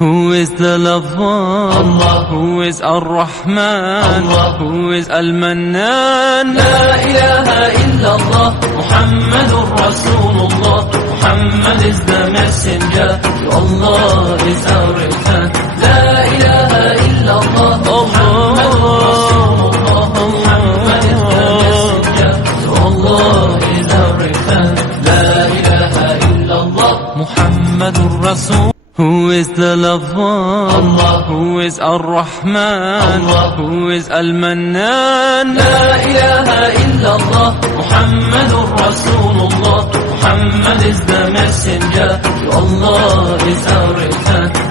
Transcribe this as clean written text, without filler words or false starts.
Who is the lover? Allah. Who is Ar-Rahman? Allah. Who is Al-Mannan? La ilaha illallah, Muhammadur Rasulullah. Muhammad is the messenger, to Allah is our return. La ilaha illallah, Muhammadur Rasulullah. Muhammad is the messenger, to Allah is our return. La ilaha illallah, Muhammadur Rasul. Who is the lover? Allah. Who is Ar-Rahman? Allah. Who is Al-Mannan? La ilaha illallah, Muhammadur Rasulullah. Muhammad is the messenger, to Allah is our return.